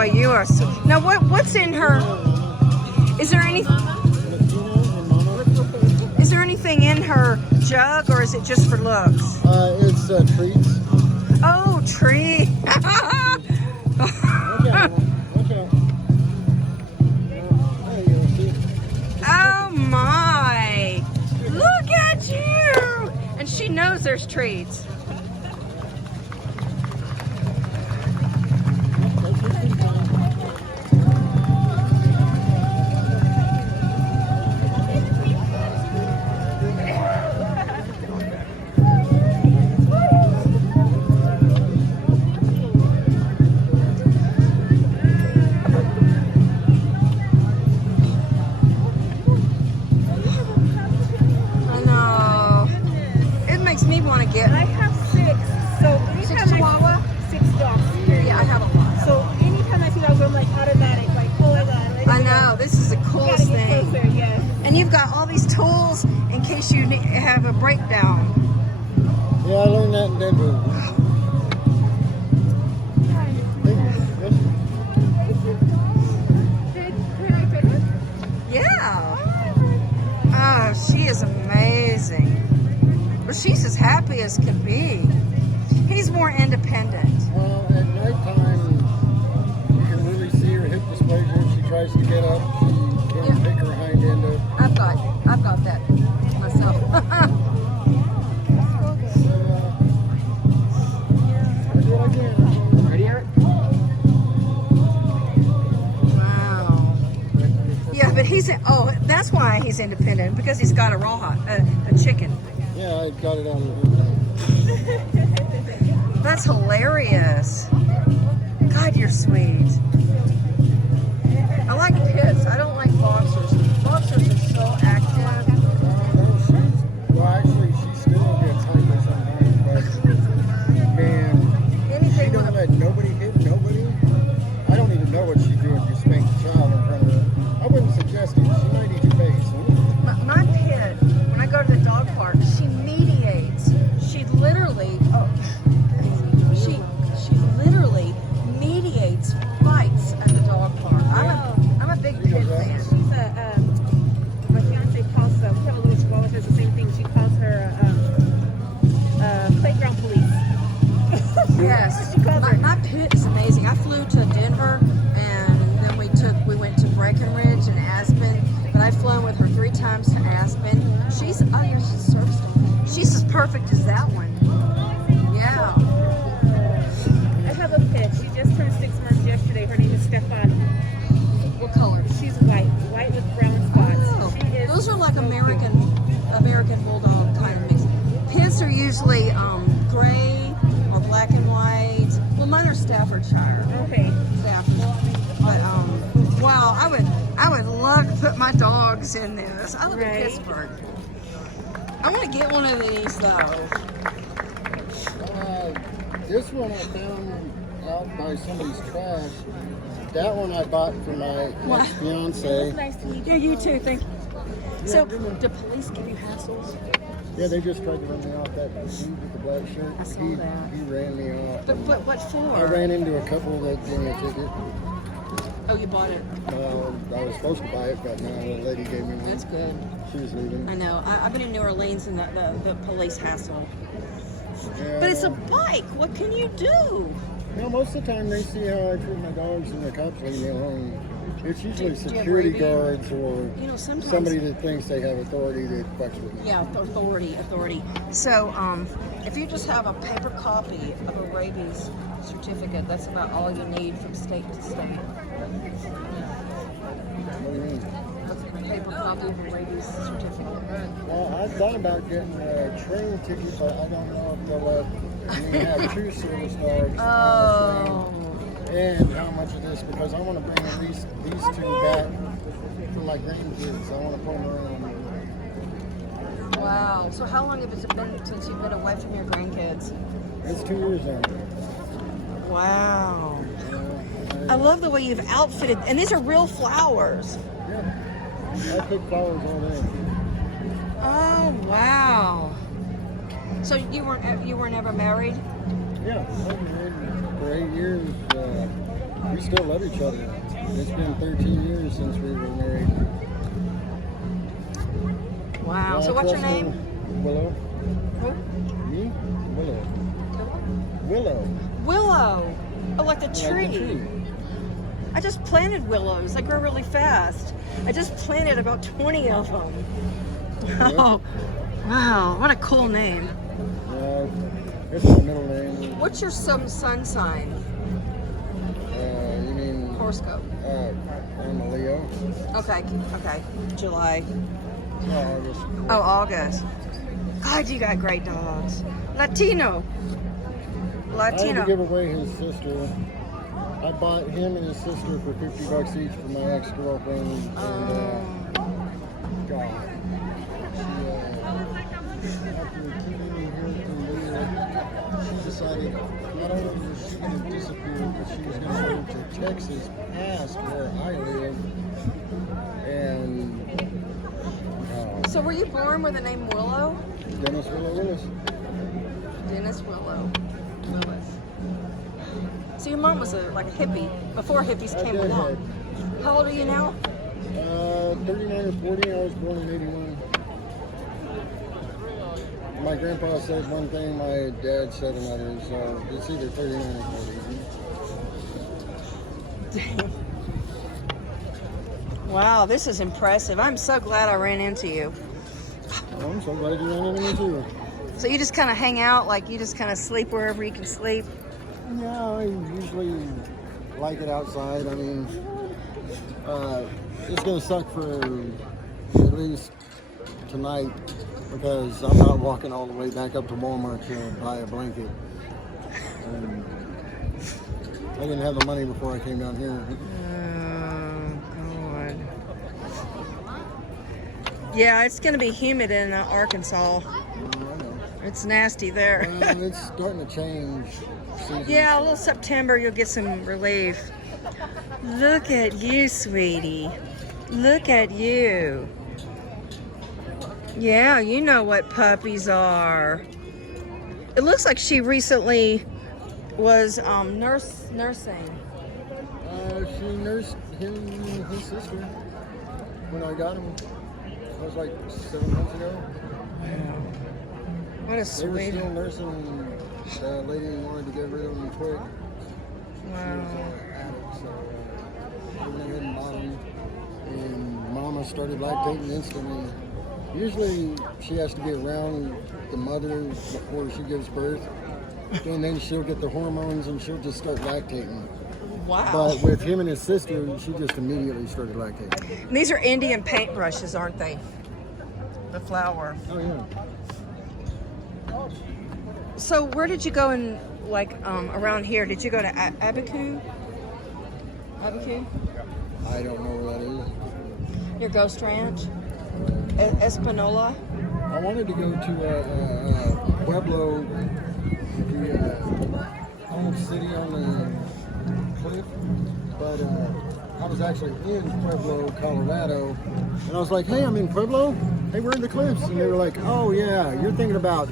boy, you are so... Now, what's in her? Is there any... Is there anything in her jug, or is it just for looks? It's treats. Oh, treat. Oh my! Look at you! And she knows there's treats. I have 6. So anytime 6 Chihuahua? 6 dogs. Yeah, I have a lot. So anytime I see dogs, I'm like automatic, like, oh my god. I know, this is the coolest thing. Closer, yes. And you've got all these tools in case you have a breakdown. Yeah, I learned that in Denver. Yeah. Oh, she is amazing. But she's as happy as can be. He's more independent. Well, at nighttime, you can really see her hip dysplasia. If she tries to get up, she can't pick her hind end up. I've got that myself. Ready, Eric? Wow. Yeah, but that's why he's independent, because he's got a a chicken. Yeah, I got it on the hood. That's hilarious. God, you're sweet. I like pits. I don't like boxers. Boxers are so active. Well, actually, she still gets hyper sometimes, but man, she don't let nobody hit nobody. I don't even know what she's doing. Just spank the child in front of her. I wouldn't suggest it. She might eat your face. My pit, when I go to the dog park, she mediates. She literally, she literally mediates fights at the dog park. I'm a big pit fan. She's my fiance calls we have a little chihuahua, says the same thing. She calls her playground police. Yes, She calls her. my pit is amazing. I flew to Denver, and then we went to Breckenridge and Aspen. But I've flown with her 3 times to Aspen. She's she's as perfect as that one. Yeah. I have a pit. She just turned 6 months yesterday. Her name is Stefan. What color? She's white with brown spots. Oh, She is those are like so American Bulldog kind of mix. Pits are usually gray or black and white. Well, mine are Staffordshire. Okay. Stafford. But wow, I would love to put my dogs in this. I live in Pittsburgh. I want to get one of these though. This one I found out by somebody's trash. That one I bought for my ex-fiance. Nice to meet you. Yeah, you too. Thank you. So, do police give you hassles? Yeah, they just tried to run me off. That dude with the black shirt. I saw that. He ran me off. But what for? I ran into a couple that gave me a ticket. Oh, you bought it. I was supposed to buy it, but no, the lady gave me one. That's good. She was leaving. I know. I've been in New Orleans and the police hassle. Yeah, But it's a bike. What can you do? You know, most of the time they see how I treat my dogs and the cops leave me alone. It's usually Do you have security rabies? guards or Sometimes somebody that thinks they have authority that fucks with me. Yeah, authority. So, if you just have a paper copy of a rabies certificate, that's about all you need from state to state. What do you mean? A paper copy of a rabies certificate. Well, I thought about getting a train ticket, but I don't know if they'll let me have 2 service dogs. Oh. And how much of this, because I want to bring at least these 2 back for my grandkids. I want to put them around. Wow. So how long has it been since you've been away from your grandkids? It's 2 years now. Wow. I love the way you've outfitted, and these are real flowers. Yeah. I pick flowers all day. Oh, wow. So you were never married? Yeah, I've been married for 8 years. We still love each other. It's been 13 years since we were married. Wow. Yeah, So what's your trust me, name? Willow. Who? Me? Willow. Willow. Willow. Oh, like the Like the tree. I just planted willows. They grow really fast. I just planted about 20 of them. Oh, wow. What a cool name. It's my middle name. What's your sun sign? You mean? Horoscope. I'm a Leo. Okay. July. August. Oh, August. God, you got great dogs. Latino. I had to give away his sister. I bought him and his sister for $50 each for my ex-girlfriend. And, God. After keeping me here through later, she decided not only was she going to disappear, but she was going to move to Texas past where I live. And So were you born with the name Willow? Dennis Willow Willis. Dennis Willow Willis. So your mom was like a hippie before hippies came along. How old are you now? 39 or 40. I was born in 81. My grandpa said one thing, my dad said another, so it's either 39 or 40. Wow, this is impressive. I'm so glad I ran into you. Well, I'm so glad you ran into me too. So you just kind of hang out, like you just kind of sleep wherever you can sleep? Yeah, I usually like it outside. I mean, it's going to suck for at least tonight because I'm not walking all the way back up to Walmart to buy a blanket. And I didn't have the money before I came down here. Oh, God. Yeah, it's going to be humid in Arkansas. I know. It's nasty there. It's starting to change. Yeah, a little September, you'll get some relief. Look at you, sweetie. Look at you. Yeah, you know what puppies are. It looks like she recently was nursing. She nursed him and his sister when I got him. That was like 7 months ago. What a They were sweet. still nursing the lady who wanted to get rid of him quick. Wow. So we went ahead and bought him. And Mama started lactating instantly. Usually she has to be around the mother before she gives birth. And then she'll get the hormones and she'll just start lactating. Wow. But with him and his sister, she just immediately started lactating. And these are Indian paintbrushes, aren't they? The flower. Oh, yeah. So where did you go in, like, around here? Did you go to Abaku? Abaku? I don't know where that is. Your ghost ranch? Espanola? I wanted to go to Pueblo, the old city on the cliff, but I was actually in Pueblo, Colorado, and I was like, hey, I'm in Pueblo? Hey, we're in the cliffs. And they were like, oh, yeah, you're thinking about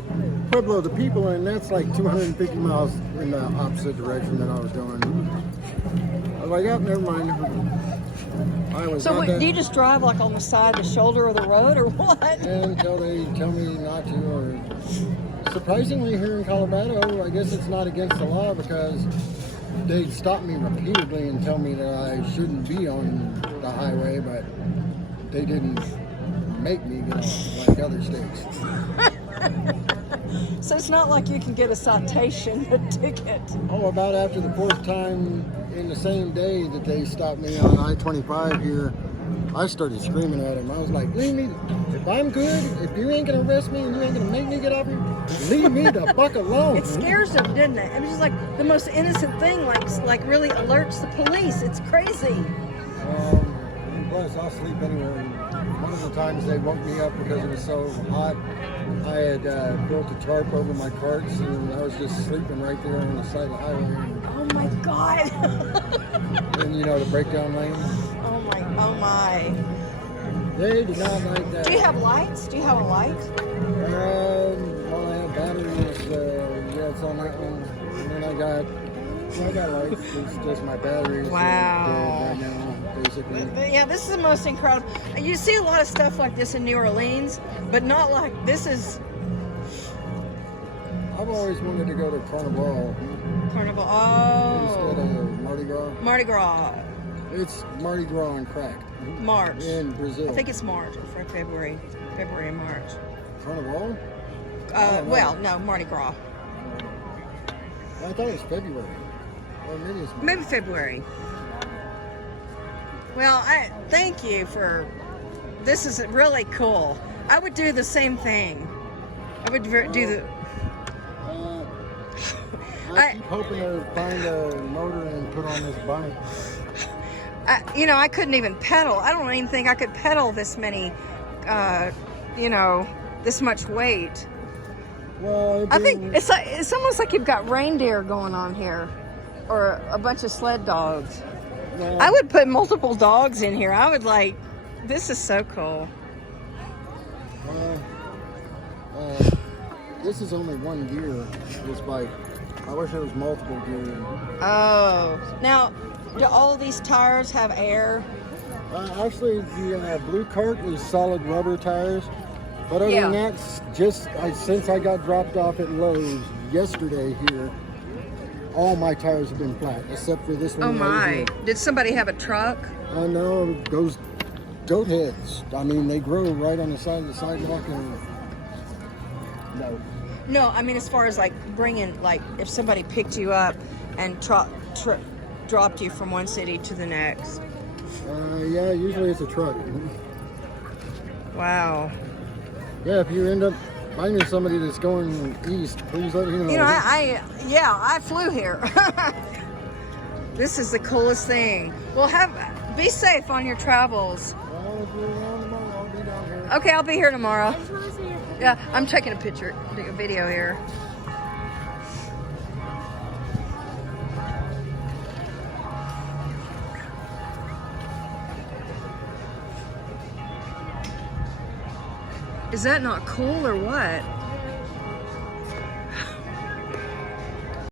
Pueblo, the people, and that's like 250 miles in the opposite direction that I was going. I was like, oh, never mind. So do you just drive like on the side, the shoulder of the road, or what? Until they tell me not to. Or surprisingly, here in Colorado, I guess it's not against the law because they stop me repeatedly and tell me that I shouldn't be on the highway, but they didn't make me get off like other states. So it's not like you can get a citation, a ticket. Oh, about after the 4th time in the same day that they stopped me on I-25 here, I started screaming at him. I was like, leave me, if I'm good, if you ain't gonna arrest me and you ain't gonna make me get off here, leave me the fuck alone. It scares them, didn't it? It was just like the most innocent thing, like really alerts the police. It's crazy. Plus, I'll sleep anywhere. One of the times they woke me up because it was so hot, I had built a tarp over my carts and I was just sleeping right there on the side of the highway. Oh my God. And you know, the breakdown lane. Oh my. They did not like that. Do you have lights? Do you have a light? Well, I have batteries. Yeah, it's on that one. I got lights. It's just my batteries. Wow. Dead right now, basically. Yeah, this is the most incredible. You see a lot of stuff like this in New Orleans, but not like this is I've always wanted to go to Carnival Carnival. instead Oh, of Mardi Gras. Mardi Gras, It's Mardi Gras and crack March. in Brazil. I think it's March or February and March. Carnival? don't know. Well, no, Mardi Gras. I thought it was February. Or maybe it's Maybe February. Well, I thank you for. This is really cool. I would do the same thing. I would do the. I keep hoping to find a motor and put on this bike. I couldn't even pedal. I don't even think I could pedal this many, this much weight. Well, I think it's almost like you've got reindeer going on here, or a bunch of sled dogs. well, I would put multiple dogs in here. I would like. This is so cool. this is only one gear, this bike. I wish there was multiple gears. Oh, now do all these tires have air? Actually, the blue cart is solid rubber tires. But other than that, since I got dropped off at Lowe's yesterday here, all my tires have been flat, except for this one. Oh right my! here. Did somebody have a truck? I know, those goat heads. I mean, they grow right on the side of the sidewalk and... No. No, I mean as far as like bringing, like if somebody picked you up and dropped you from one city to the next. Yeah, usually it's a truck. Wow. Yeah, if you end up finding somebody that's going east, please let me know. I flew here. This is the coolest thing. Well, be safe on your travels. Well, if you're around tomorrow, I'll be down here. Okay, I'll be here tomorrow. Yeah, I'm taking a video here. Is that not cool or what?